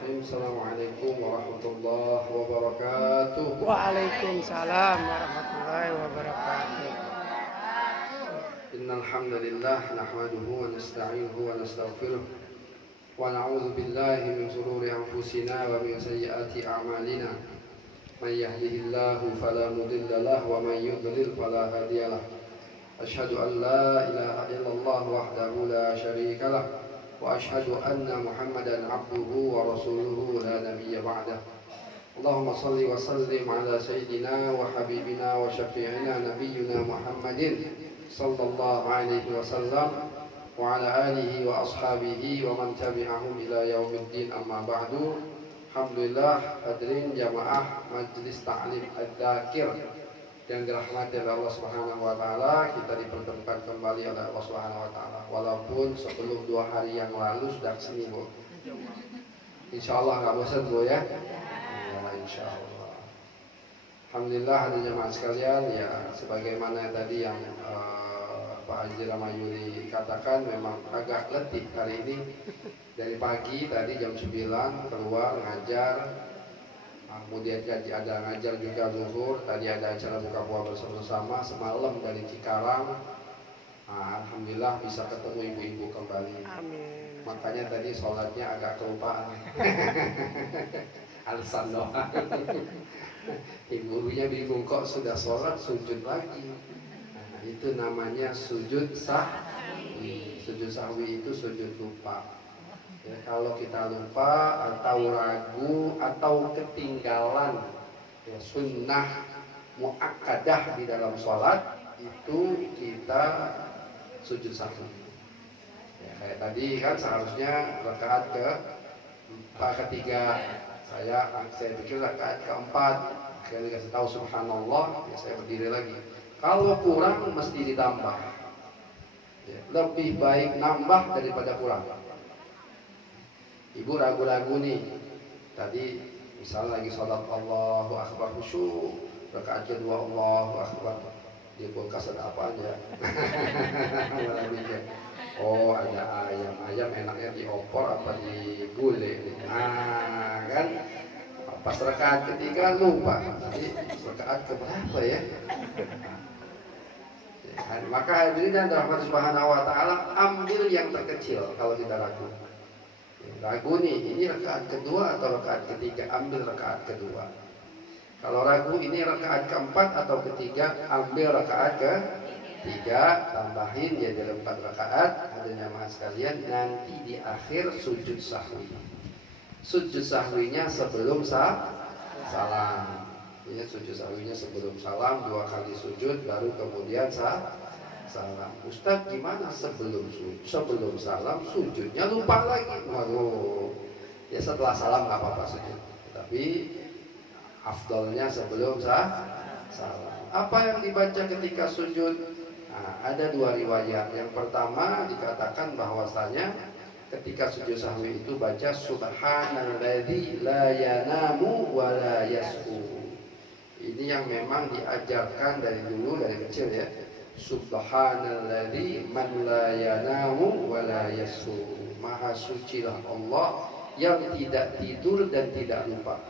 Bismillahirrahmanirrahim. Assalamualaikum warahmatullahi wabarakatuh. Waalaikumsalam warahmatullahi wabarakatuh. Innal hamdalillah nahmaduhu wa nasta'inuhu wa nastaghfiruh wa na'udzu billahi min shururi anfusina wa min sayyiati a'malina. May yahdihillahu fala mudilla lahu wa may yudlil fala hadiya lahu. Asyhadu an la ilaha illallah wahdahu la syarika lah wa asyhadu anna Muhammadan abduhu wa rasuluhu la nabiyya ba'dah. Allahumma salli wa sallim ala sayyidina wa habibina wa syafi'ina nabiyyina Muhammadin sallallahu alaihi wasallam wa ala alihi wa ashabihi wa man tabi'ahum ila yaumiddin, amma ba'du. Alhamdulillah, hadirin jamaah Majelis Ta'lim Ad-Dzakir yang dirahmati oleh Allah Subhanahu wa taala, kita dipertemukan kembali oleh Allah Subhanahu wa taala. Walaupun sebelum 2 hari yang lalu sudah kesini, Bu. Insyaallah enggak bosan, Bu, ya. Ya, insyaallah. Alhamdulillah, hadirin jemaah sekalian, ya sebagaimana tadi yang Pak Haji Ramayuri katakan, memang agak letih hari ini. Dari pagi tadi jam 9 keluar ngajar. Kemudian ada ngajar juga zuhur, tadi ada acara buka puasa bersama, semalam dari Cikarang. Alhamdulillah bisa ketemu ibu-ibu kembali. Amin. Makanya tadi sholatnya agak kelupaan. Alasan doang. Ibu-ibunya bingung, kok sudah sholat sujud lagi. Itu namanya sujud sahwi. Sujud sahwi itu sujud lupa. Ya, kalau kita lupa atau ragu atau ketinggalan ya, sunnah muakkadah di dalam sholat, itu kita sujud sahwi. Ya, kayak tadi kan seharusnya rakaat ketiga, saya pikir rakaat keempat, saya dikasih tahu subhanallah, ya saya berdiri lagi. Kalau kurang mesti ditambah. Ya, lebih baik nambah daripada kurang. Ibu ragu-ragu nih, tadi misalnya lagi sholat Allahu Akbar khusyuk, rakaat kedua Allahu Akbar, di kulkas ada apa aja? Oh, ada ayam enaknya diopor apa digulai? Nah kan, pas rakaat ketiga lupa, jadi rakaat keberapa ya? Maka hadirin dan rahmat Subhanahu wa taala, ambil yang terkecil kalau kita ragu. Ragu nih, ini rakaat kedua atau rakaat ketiga, ambil rakaat kedua. Kalau ragu ini rakaat keempat atau ketiga, ambil rakaat ketiga, tambahin jadi 4 rakaat. Adanya mas sekalian, nanti di akhir sujud sahwi. Sujud sahwinya sebelum salam. Ya, sujud sahwinya sebelum salam, 2 kali sujud baru kemudian salam. Ustaz, gimana sebelum salam sujudnya lupa lagi? Waduh, ya setelah salam nggak apa-apa sujud, tapi afdolnya sebelum salam. Apa yang dibaca ketika sujud? Nah, ada 2 riwayat. Yang pertama dikatakan bahwasanya ketika sujud sahwi itu baca subhanalladzi la yanamu wa la yas'u. Ini yang memang diajarkan dari dulu, dari kecil ya. Subhanalladzi man la yanamu wa la yasu. Maha sucilah Allah yang tidak tidur dan tidak lupa.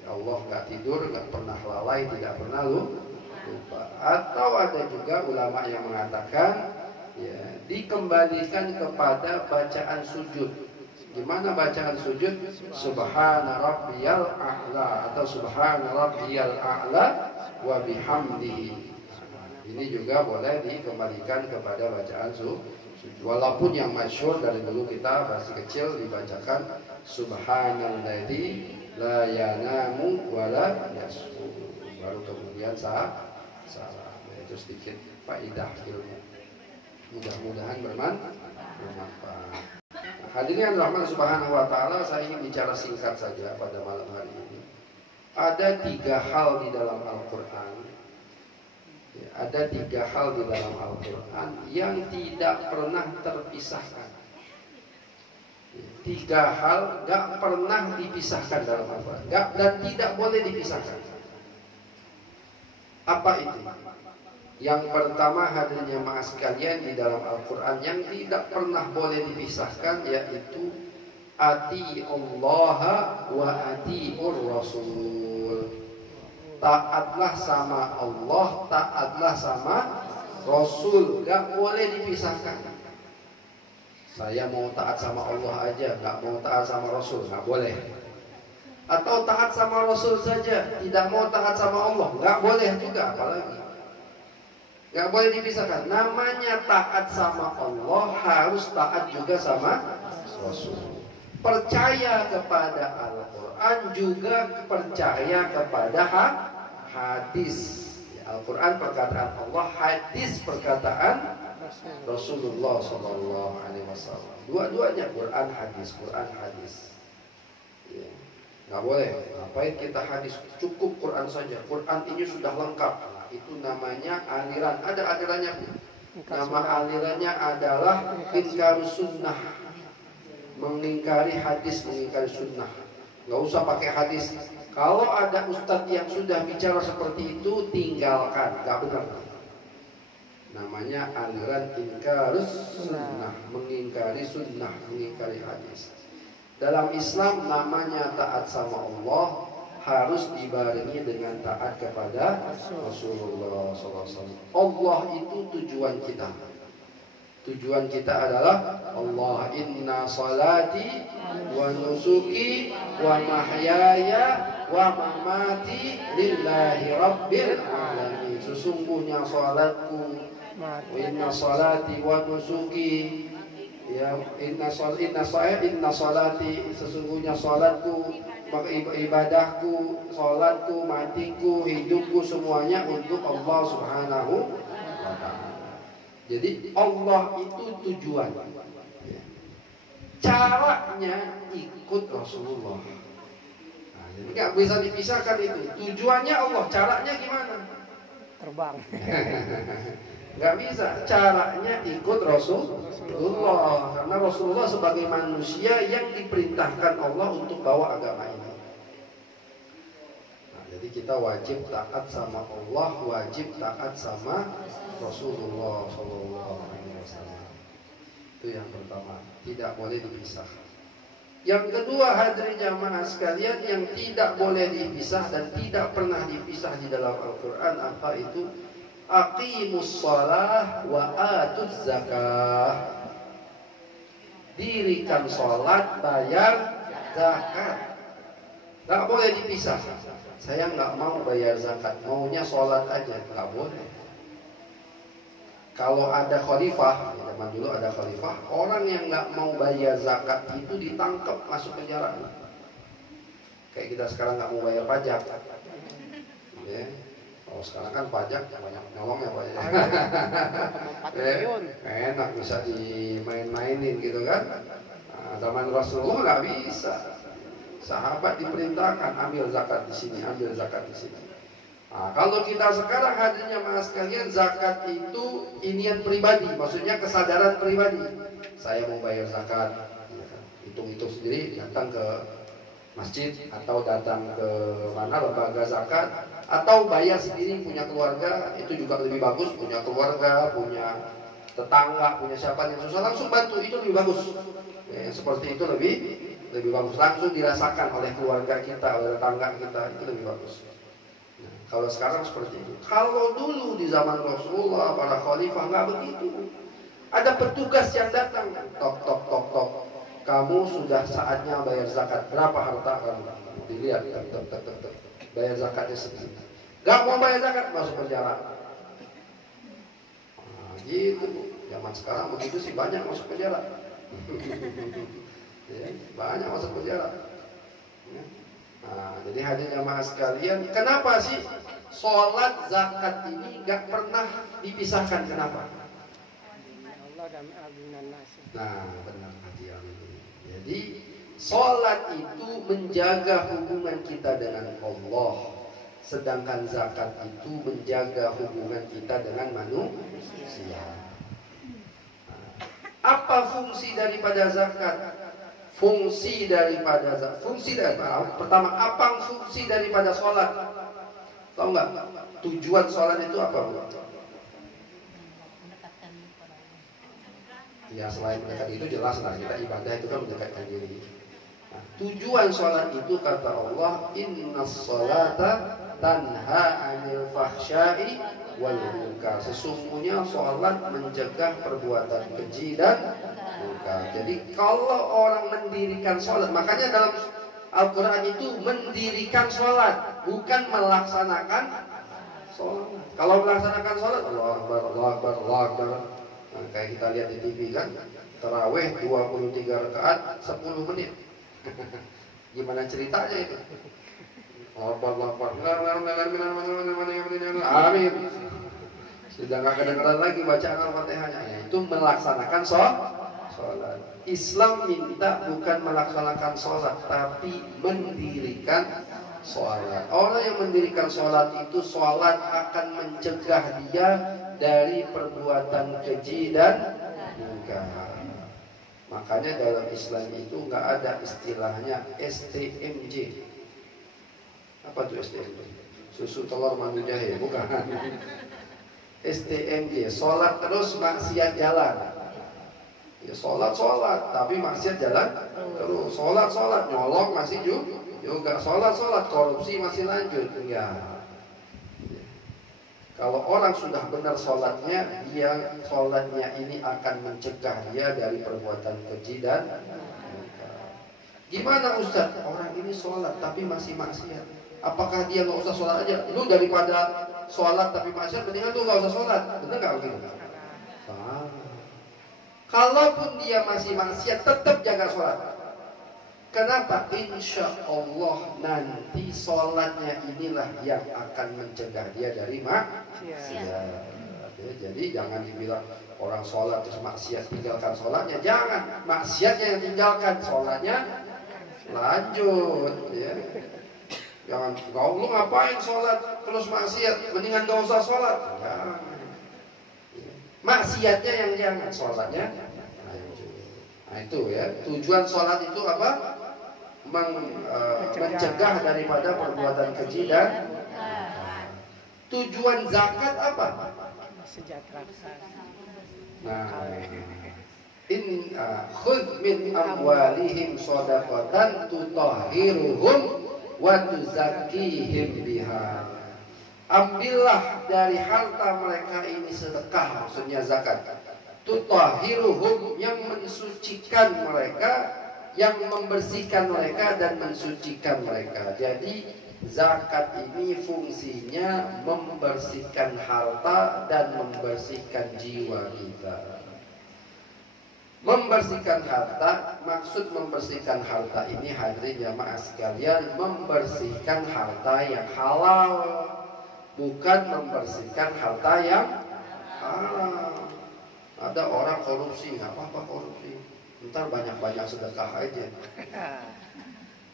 Ya Allah enggak tidur, enggak pernah lalai, tidak pernah lupa. Atau ada juga ulama yang mengatakan ya, dikembalikan kepada bacaan sujud. Gimana bacaan sujud? Subhana rabbiyal a'la atau subhana rabbiyal a'la wa bihamdihi. Ini juga boleh dikembalikan kepada bacaan sujud. Walaupun yang masyhur dari dulu kita masih kecil dibacakan subhanalladzi la yanamu wa la yasu. Baru kemudian salam. Itu sedikit faedah ilmu. Mudah-mudahan bermanfaat. Hadirin yang dirahmati Subhanahu wa taala, saya ingin bicara singkat saja pada malam hari ini. Ada 3 hal di dalam Al-Qur'an. Ada 3 hal di dalam Al-Quran yang tidak pernah terpisahkan. 3 hal gak pernah dipisahkan dalam Al-Quran, dan tidak boleh dipisahkan. Apa itu? Yang pertama, hadirin jemaah sekalian, di dalam Al-Quran yang tidak pernah boleh dipisahkan yaitu ati Allah wa atiur Rasul. Taatlah sama Allah, taatlah sama Rasul, gak boleh dipisahkan. Saya mau taat sama Allah aja, gak mau taat sama Rasul, gak boleh. Atau taat sama Rasul saja, tidak mau taat sama Allah, gak boleh juga, apalagi gak boleh dipisahkan. Namanya taat sama Allah, harus taat juga sama Rasul. Percaya kepada Al-Quran, juga percaya kepada hadis. Al-Quran perkataan Allah, hadis perkataan Rasulullah SAW. Dua-duanya, Quran hadis, Quran hadis. Ya. Nggak boleh. Ngapain kita hadis? Cukup Quran saja. Quran ini sudah lengkap. Nah, itu namanya aliran. Ada alirannya. Nama alirannya adalah inkarus sunnah. Mengingkari hadis, mengingkari sunnah. Nggak usah pakai hadis. Kalau ada ustadz yang sudah bicara seperti itu, tinggalkan. Nggak benar. Namanya aliran inkarus sunnah, mengingkari sunnah, mengingkari hadis. Dalam Islam namanya taat sama Allah, harus dibarengi dengan taat kepada Rasulullah SAW. Allah itu tujuan kita. Tujuan kita adalah Allah. Inna salati wa nusuki wa mahyaya wa mamati lillahi rabbil alamin. Sesungguhnya salatku, inna salati wa nusuki, ya inna salati, sesungguhnya salatku, maka ibadahku, salatku, matiku, hidupku, semuanya untuk Allah Subhanahu wa ta'ala. Jadi Allah itu tujuan. Caranya ikut Rasulullah. Nah, jadi nggak bisa dipisahkan itu. Tujuannya Allah, caranya gimana? Terbang. Nggak bisa. Caranya ikut Rasulullah. Karena Rasulullah sebagai manusia yang diperintahkan Allah untuk bawa agama ini. Nah, jadi kita wajib taat sama Allah, wajib taat sama Rasulullah SAW. Itu yang pertama, tidak boleh dipisah. Yang kedua, hadirin jamaah sekalian, yang tidak boleh dipisah dan tidak pernah dipisah di dalam Al-Quran, apa itu? Aqimus shalah wa atuz zakah. Dirikan sholat, bayar zakat. Gak boleh dipisah. Saya gak mau bayar zakat, maunya sholat aja, gak boleh. Kalau ada khalifah, zaman dulu ada khalifah, orang yang nggak mau bayar zakat itu ditangkap, masuk penjara. Kayak kita sekarang nggak mau bayar pajak, ya. Kalau sekarang kan pajak banyak nyolong ya Pak. Enak bisa dimain-mainin gitu kan. Nah, zaman Rasulullah nggak bisa. Sahabat diperintahkan ambil zakat di sini, ambil zakat di sini. Nah, kalau kita sekarang hadirnya mas kalian, zakat itu inian pribadi, maksudnya kesadaran pribadi. Saya mau bayar zakat, hitung-hitung sendiri, datang ke masjid atau datang ke mana lembaga zakat, atau bayar sendiri punya keluarga, itu juga lebih bagus. Punya keluarga, punya tetangga, punya siapa yang susah, langsung bantu, itu lebih bagus. Ya, seperti itu lebih bagus, langsung dirasakan oleh keluarga kita, oleh tetangga kita, itu lebih bagus. Kalau sekarang seperti itu. Kalau dulu di zaman Rasulullah, para khalifah nggak begitu. Ada petugas yang datang, tok tok tok tok. Kamu sudah saatnya bayar zakat. Berapa harta kamu? Dilihat, tok tok tok tok. Bayar zakatnya segini. Gak mau bayar zakat, masuk penjara. Nah, gitu. Zaman sekarang begitu sih, banyak masuk penjara. Ya, banyak masuk penjara. Ya. Nah, jadi hadirin jamaah sekalian, kenapa sih sholat zakat ini gak pernah dipisahkan? Kenapa? Nah, benar hadirin. Jadi sholat itu menjaga hubungan kita dengan Allah, sedangkan zakat itu menjaga hubungan kita dengan manusia. Nah, apa fungsi daripada zakat? Fungsi daripada pertama, apa fungsi daripada sholat? Tahu nggak? Tujuan sholat itu apa? Ya selain mendekat itu jelas lah, kita ibadah itu kan mendekatkan diri. Nah, tujuan sholat itu kata Allah, innas sholata tanha anil fahsyai wal munkar. Sesungguhnya sholat mencegah perbuatan keji dan munkar. Jadi kalau orang mendirikan sholat, makanya dalam Al-Quran itu mendirikan sholat, bukan melaksanakan sholat. Kalau melaksanakan sholat, Allah Akbar, Allah Akbar, Allah Akbar. Nah, kayak kita lihat di TV kan, taraweh 23 rakaat 10 menit. Gimana ceritanya itu? Allah Akbar, Allah Akbar. Amin. Sudah nggak kedengaran lagi bacaan Al-Fatihahnya. Itu melaksanakan sholat. Islam minta bukan melaksanakan sholat, tapi mendirikan sholat. Orang yang mendirikan sholat itu, sholat akan mencegah dia dari perbuatan keji dan munkar. Makanya dalam Islam itu nggak ada istilahnya STMJ. Apa tuh STMJ? Susu telur madu jahe, bukan. STMJ, sholat terus maksiat jalan. Ya sholat, tapi maksiat jalan terus. Sholat, nyolong masih juga. Sholat, korupsi masih lanjut. Enggak. Kalau orang sudah benar sholatnya, sholatnya ini akan mencegah dia dari perbuatan keji dan gimana Ustaz? Orang ini sholat tapi masih maksiat. Apakah dia nggak usah sholat aja? Lu daripada sholat tapi maksiat, mendingan lu nggak usah sholat. Bener nggak begitu? Kalaupun dia masih maksiat, tetap jaga sholat. Kenapa? Insya Allah nanti sholatnya inilah yang akan mencegah dia dari maksiat. Jadi jangan dibilang orang sholat terus maksiat tinggalkan sholatnya. Jangan, maksiatnya yang tinggalkan, sholatnya lanjut. Ya. Jangan, lu ngapain sholat terus maksiat? Mendingan gak usah sholat. Jangan. Maksiatnya yang jangan, sholatnya. Nah itu ya, tujuan sholat itu apa? Mencegah daripada perbuatan keji dan tujuan zakat apa? Nah, khudh min amwalihim shadaqatan tutahhiruhum wa tuzakkihim biha. Ambillah dari harta mereka ini sedekah, maksudnya zakat. Tutahhiruhum, yang mensucikan mereka, yang membersihkan mereka dan mensucikan mereka. Jadi zakat ini fungsinya membersihkan harta dan membersihkan jiwa kita. Membersihkan harta, maksud membersihkan harta ini hadirin jamaah sekalian, membersihkan harta yang halal, bukan membersihkan harta yang haram. Ada orang korupsi, nggak apa-apa korupsi, ntar banyak-banyak sedekah aja.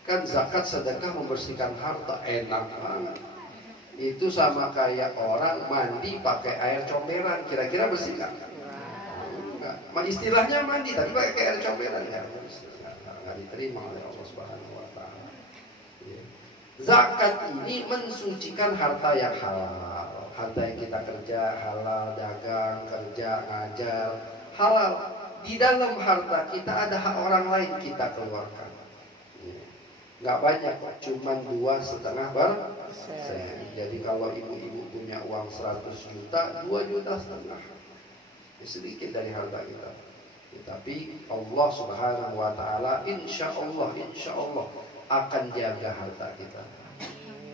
Kan zakat sedekah membersihkan harta, enak banget. Itu sama kayak orang mandi pakai air comberan, kira-kira bersih nggak? Enggak. Istilahnya mandi, tapi pakai air comberan ya, nggak diterima oleh Allah Subhanahu Wa Taala. Zakat ini mensucikan harta yang halal. Harta yang kita kerja halal, dagang, kerja, ngajar, halal. Di dalam harta kita ada hak orang lain, kita keluarkan. Nggak banyak, cuma 2,5%. Jadi kalau ibu-ibu punya uang 100 juta, 2,5 juta. Sedikit dari harta kita. Tapi Allah Subhanahu Wa Taala insya Allah akan jaga harta kita.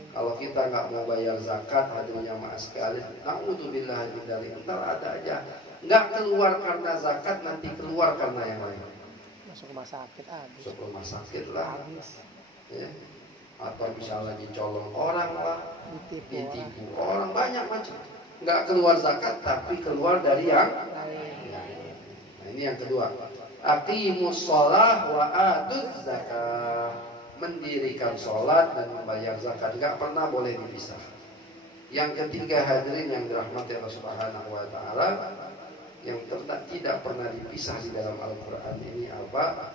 Kalau kita nggak mau bayar zakat, hadirin jamaah sekalian, naudzubillah min dzalik, entar ada aja nggak keluar karena zakat, nanti keluar karena yang lain. Masuk rumah sakit habis. Masuk rumah sakit lah. Ya. Atau misalnya dicolong orang lah, ditipu orang, banyak macam. Nggak keluar zakat, tapi keluar dari yang lain. Nah, ini yang kedua. Aqimus shalah wa atuz zakah. Mendirikan sholat dan membayar zakat, nggak pernah boleh dipisah. Yang ketiga hadirin yang dirahmati Allah Subhanahu Wa Taala, yang tidak pernah dipisah di dalam Al-Quran ini apa?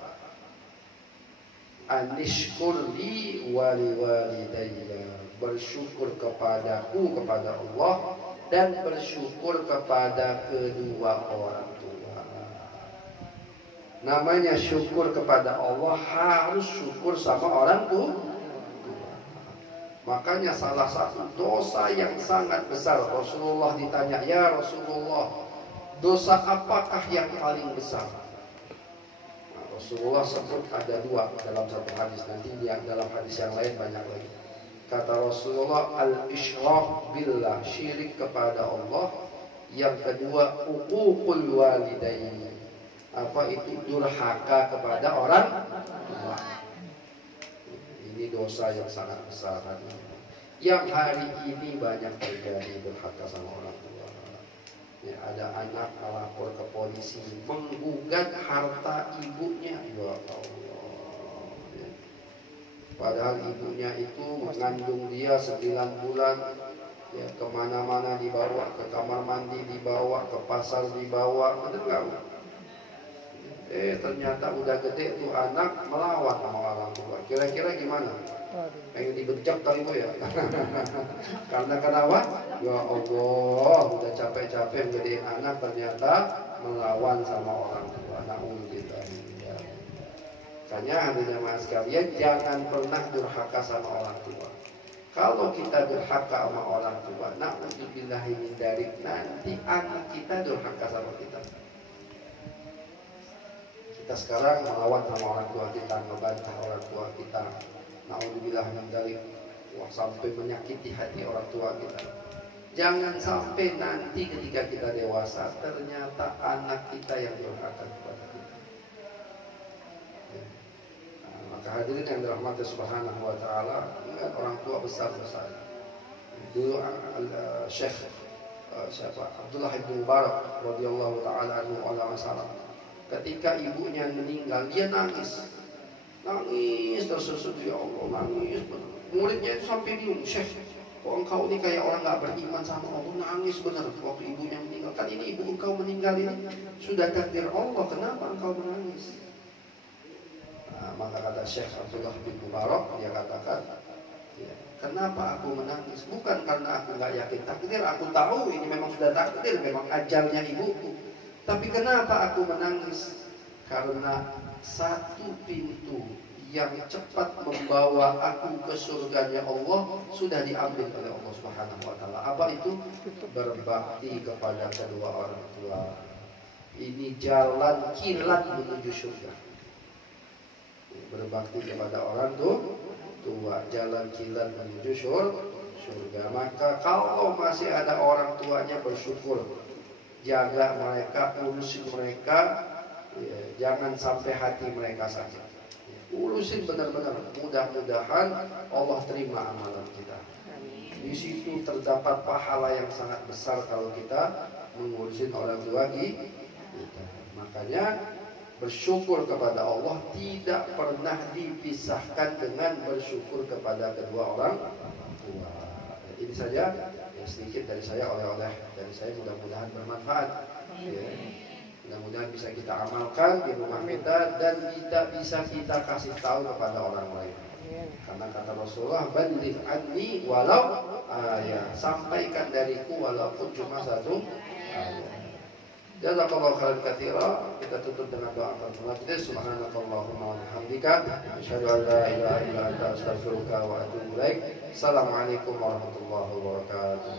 Anishkurli wali walidayya, bersyukur kepadaku, kepada Allah, dan bersyukur kepada kedua orang tua. Namanya syukur kepada Allah harus syukur sama orang tua. Makanya salah satu dosa yang sangat besar, Rasulullah ditanya, ya Rasulullah, dosa apakah yang paling besar? Nah, Rasulullah sebut ada dua dalam satu hadis, nanti yang dalam hadis yang lain banyak lagi. Kata Rasulullah, al-isyrak billah, syirik kepada Allah. Yang kedua, uququl walidaini, apa itu, durhaka kepada orang tua. Ini dosa yang sangat besar. Yang hari ini banyak terjadi, durhaka sama orang tua. Ya, ada anak melapor ke polisi menggugat harta ibunya, ya Allah. Ya. Padahal ibunya itu mengandung dia 9 bulan. Ya, kemana-mana dibawa, ke kamar mandi dibawa, ke pasar dibawa, betul nggak? Ternyata udah gede tuh anak melawan sama orang tua. Kira-kira gimana? Pengen dibecek kali Bu ya? Karena kenapa? Ya Allah, udah capek-capek gedein anak ternyata melawan sama orang tua. Na'udzubillah. Makanya hadirin jamaah sekalian, jangan pernah durhaka sama orang tua. Kalau kita durhaka sama orang tua, na'udzubillah min dzalik, nanti anak kita durhaka sama kita. Kita sekarang melawan sama orang tua kita, membantah orang tua kita, na'udzubillah min dzalik, sampai menyakiti hati orang tua kita. Jangan sampai nanti ketika kita dewasa ternyata anak kita yang durhaka kepada kita. Maka hadirin yang dirahmati Subhanahu wa taala, ingat orang tua besar-besar. Dulu Syekh Abdullah bin Mubarak radhiyallahu taala anhu ulama salaf. Ketika ibunya meninggal, dia nangis. Nangis tersusuk, ya Allah, nangis. Muridnya itu sampai bingung, Syekh, kok engkau ini kayak orang enggak beriman sama Allah, nangis benar waktu ibunya meninggal. Kan ini ibu engkau meninggal ini sudah takdir Allah, kenapa engkau menangis? Maka kata Syekh Abdullah bin Mubarak, dia katakan, ya, kenapa aku menangis? Bukan karena aku nggak yakin takdir, aku tahu ini memang sudah takdir, memang ajalnya ibuku. Tapi kenapa aku menangis? Karena satu pintu yang cepat membawa aku ke surganya Allah sudah diambil oleh Allah Subhanahu wa taala. Apa itu? Berbakti kepada kedua orang tua. Ini jalan kilat menuju surga. Berbakti kepada orang tua, jalan kilat menuju surga. Maka kalau masih ada orang tuanya, bersyukur, jaga mereka, urusin mereka, ya, jangan sampai hati mereka sakit. Urusin benar-benar, mudah-mudahan Allah terima amalan kita. Di situ terdapat pahala yang sangat besar kalau kita mengurusin orang tua kita. Makanya bersyukur kepada Allah tidak pernah dipisahkan dengan bersyukur kepada kedua orang tua. Ini saja yang sedikit dari saya, oleh-oleh dari saya, mudah-mudahan bermanfaat. Ya. Mudah-mudahan bisa kita amalkan di rumah kita dan tidak bisa kita kasih tahu kepada orang lain. Karena kata Rasulullah, balligh anni walau ayat, sampaikan dariku walaupun cuma satu ayat. Jazakallahu khairan katsira. Kita tutup dengan doa al-Fatihah. Subhanakallahumma wa bihamdika, asyhadu an la ilaha illa anta, astaghfiruka wa atubu ilaik. Assalamualaikum warahmatullahi wabarakatuh.